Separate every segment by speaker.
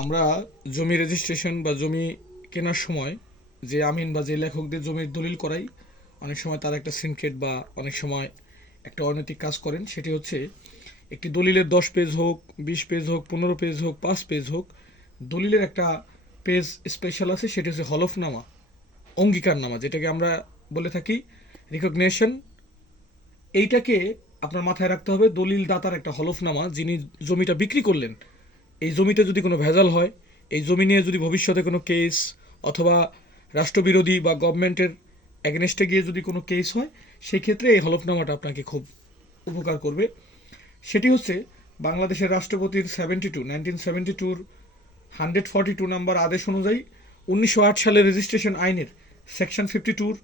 Speaker 1: আমরা জমি রেজিস্ট্রেশন বা জমি কেনার সময় যে আমিন বা যে লেখকদের জমির দলিল করাই, অনেক সময় তারা একটা সিনকেট বা অনেক সময় একটা অনৈতিক কাজ করেন। সেটি হচ্ছে একটি দলিলের দশ পেজ হোক, বিশ পেজ হোক, পনেরো পেজ হোক, পাঁচ পেজ হোক, দলিলের একটা পেজ স্পেশাল আছে, সেটি হচ্ছে হলফনামা, অঙ্গীকারনামা, যেটাকে আমরা বলে থাকি রিকগনেশন এইটাকে আপনার মাথায় রাখতে হবে দলিল দাতার একটা হলফনামা যিনি জমিটা বিক্রি করলেন এই জমিতে যদি কোনো ভেজাল হয়, এই জমি নিয়ে যদি ভবিষ্যতে কোনো কেস অথবা রাষ্ট্রবিরোধী বা গভর্নমেন্টের অ্যাগেনস্টে গিয়ে যদি কোনো কেস হয়, সেক্ষেত্রে এই হলফনামাটা আপনাকে খুব উপকার করবে। সেটি হচ্ছে বাংলাদেশের রাষ্ট্রপতির সেভেন্টি টু নাইনটিন সেভেন্টি টুর হান্ড্রেড ফর্টি টু নাম্বার আদেশ অনুযায়ী উনিশশো আট সালের রেজিস্ট্রেশন আইনের সেকশন ফিফটি টুর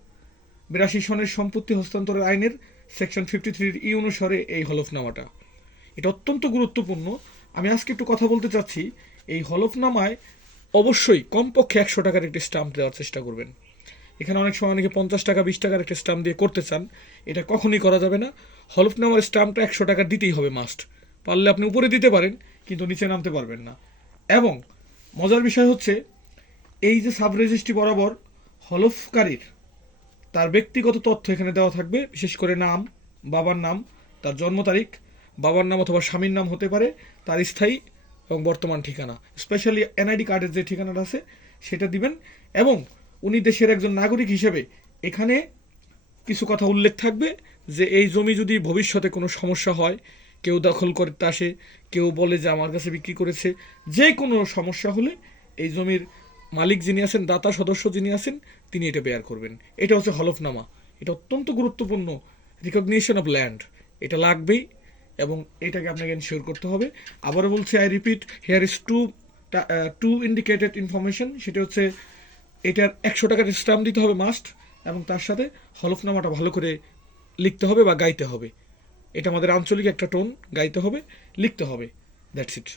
Speaker 1: বিরাশি সনের সম্পত্তি হস্তান্তরের আইনের সেকশন ফিফটি থ্রির ই অনুসারে এই হলফনামাটা। এটা অত্যন্ত গুরুত্বপূর্ণ আমি আজকে একটু কথা বলতে চাচ্ছি, এই হলফনামায় অবশ্যই কমপক্ষে একশো টাকার একটি স্টাম্প দেওয়ার চেষ্টা করবেন। এখানে অনেক সময় অনেকে পঞ্চাশ টাকা, বিশ টাকার একটা স্টাম্প দিয়ে করতে চান, এটা কখনই করা যাবে না। হলফনামার স্টাম্পটা একশো টাকা দিতেই হবে মাস্ট পারলে আপনি উপরে দিতে পারেন, কিন্তু নিচে নামতে পারবেন না। এবং মজার বিষয় হচ্ছে, এই যে সাব রেজিস্ট্রি বরাবর হলফকারীর তার ব্যক্তিগত তথ্য এখানে দেওয়া থাকবে, বিশেষ করে নাম, বাবার নাম, তার জন্ম তারিখ বাবার নাম অথবা স্বামীর নাম হতে পারে, তার স্থায়ী এবং বর্তমান ঠিকানা। স্পেশালি এনআইডি কার্ডের যে ঠিকানাটা আছে, সেটা দিবেন এবং উনি দেশের একজন নাগরিক হিসেবে এখানে কিছু কথা উল্লেখ থাকবে যে এই জমি যদি ভবিষ্যতে কোনো সমস্যা হয়, কেউ দখল করতে আসে, কেউ বলে যে আমার কাছে বিক্রি করেছে, যে কোনো সমস্যা হলে এই জমির মালিক যিনি আছেন, দাতা সদস্য যিনি আছেন, তিনি এটা বেয়ার করবেন। এটা হচ্ছে হলফনামা। এটা অত্যন্ত গুরুত্বপূর্ণ রিকগনিশন অফ ল্যান্ড এটা লাগবেই। এবং এটাকে আপনাকে এনশিওর করতে হবে। আবারও বলছি I repeat here is two two indicated information সেটা হচ্ছে এটার একশো টাকার স্টাম্প দিতে হবে মাস্ট এবং তার সাথে হলফনামাটা ভালো করে লিখতে হবে বা গাইতে হবে। এটা আমাদের আঞ্চলিক একটা টোন গাইতে হবে, লিখতে হবে দ্যাটস ইট